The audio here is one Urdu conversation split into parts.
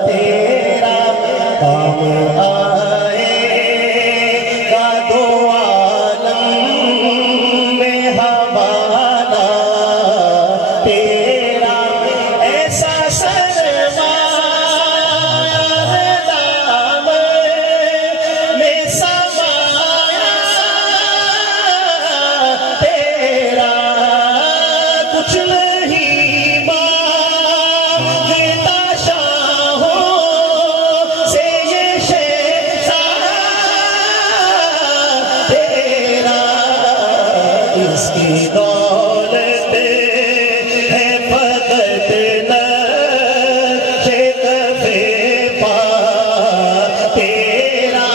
تیرا کام آئے گا دو عالم میں حوالہ تیرا ایسا سرمایہ دامن میں سمایا تیرا کچھ نہیں اس کی دولت ہے فقط نقش کف پا تیرا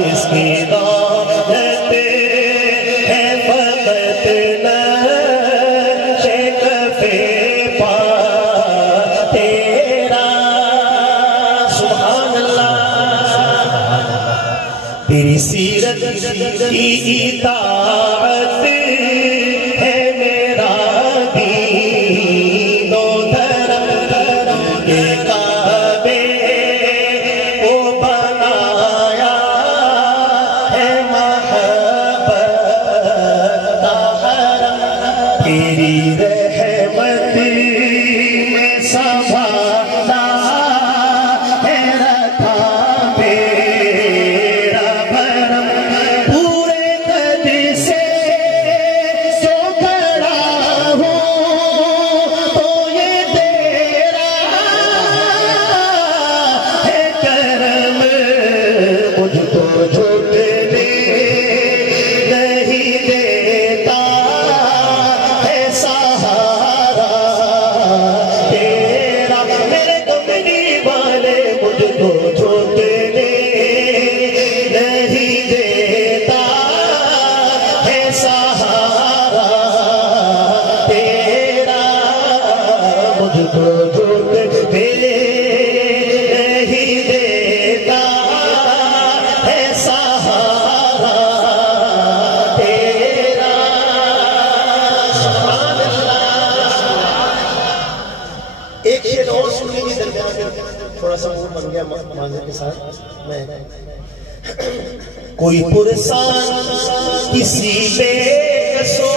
اس کی دولت ہے فقط نقش کف پا تیرا سبحان اللہ تیری سیرت کی اطاعت ہے میرا دین و دھرم کے کعبے کو بنایا ہے محبت کا حرم تیری رحمت میں سنبھالا ہے رکھا میرا بھرم پورے قد سے جو کھڑا ہوں تو یہ تیرا ہے کرم مجھ کو جھکنے نہیں دیتا ہے سہارا تیرا میرے کملی والے مجھ کو جھکنے نہیں دیتا ہے سہارا تیرا مجھ کو جھکنے نہیں دیتا ہے سہارا تیرا سبحان اللہ ایک شعر اور سن لیجیے درمیان میں تھوڑا سا موڈ بن گیا مناظر کے ساتھ میں کوئی پرسان کسی بے کسو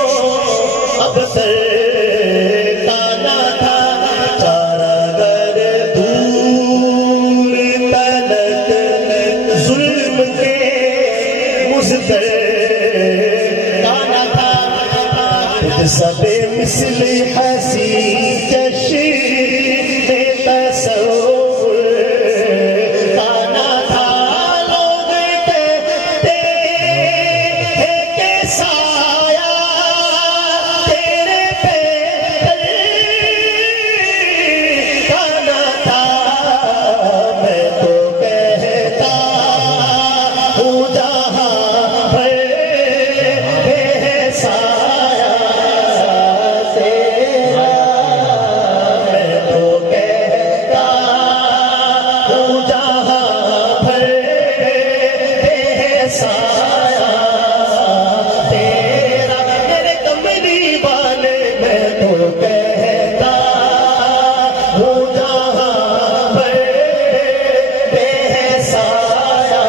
اب کرتا نہ تھا چارہ گر دور تلک ظلم کے مزدر کانا تھا خود سب مثل حسی جشن تصور کانا تھا لوگ کہتے ہیں کہ سایہ تیرے پہ کانا تھا میں تو کہتا ہوں جہاں پر ہے سایہ تیرا میں تو کہتا ہوں جہاں پر ہے سایہ تیرا میرے کملی والے میں تو کہتا ہوں جہاں پر ہے سایہ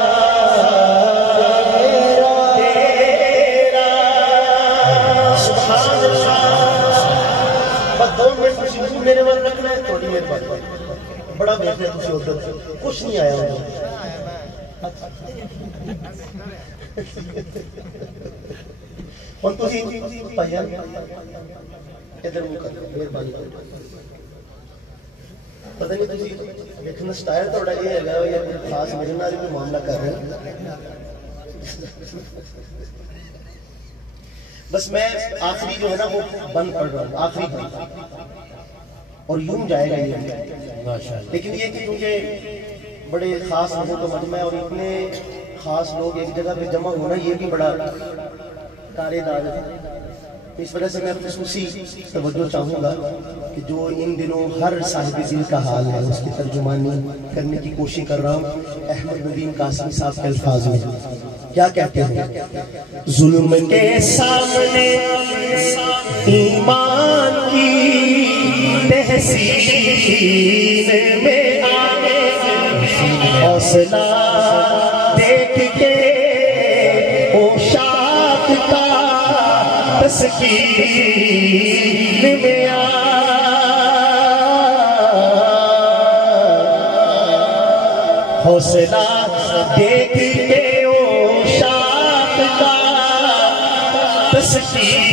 تیرا سبحان اللہ بس 2 منٹ کسی میرے ور رکھنا ہے تھوڑی میرے بات بڑا دیکھ لیا کسی ادھر کچھ نہیں آیا ہوں اور تسی پائیا ادھر مہربانی پتہ نہیں تسی دیکھنا سٹائل تھوڑا یہ ہے یا کوئی خاص میرے نال بھی معاملہ کر رہے ہیں بس میں آخری جو ہے نا وہ بند پڑھ رہا ہوں آخری بند اور یوں جائے گا یہ لیکن یہ کہ کیونکہ بڑے خاص لوگوں کا مجمع ہے اور اتنے خاص لوگ ایک جگہ پہ جمع ہونا یہ بھی بڑا کارے دار ہے اس وجہ سے میں خصوصی توجہ چاہوں گا کہ جو ان دنوں ہر صاحب دل کا حال ہے اس کی ترجمانی کرنے کی کوشش کر رہا ہوں احمد ندیم قاسمی صاحب کے الفاظ میں کیا کہتے ہیں ظلم کے سامنے ایمان کی سینے میں آئے حوصلہ دیکھ کے اوشاق کا تسکین میں حوصلہ دیکھ کے اوشاق کا تسکین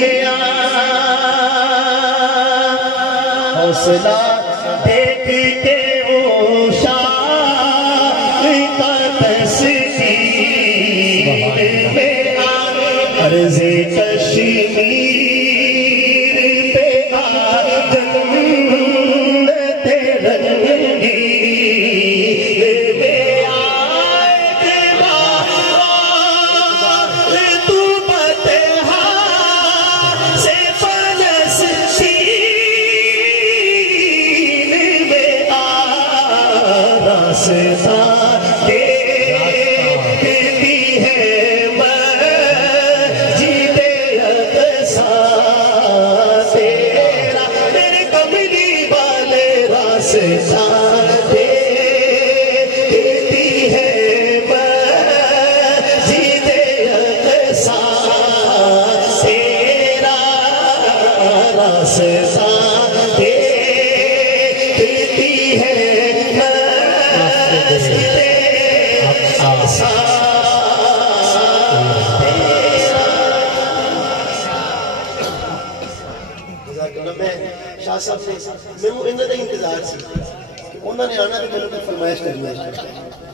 میں حوصلہ دیکھ کے اوشاق کا تسکین میں عرض کشمیر پہ جنت رنگی دیکھتی ہے مسجد اقصی تیرا میرے کملی والے راستہ دیکھتی ہے مسجد اقصی تیرا راستہ دیکھتی ہے شاہ صاحب سے میں وہ انہوں نے انتظار سی کہ انہوں نے آنا تو میں نے فرمائش کرنا ہے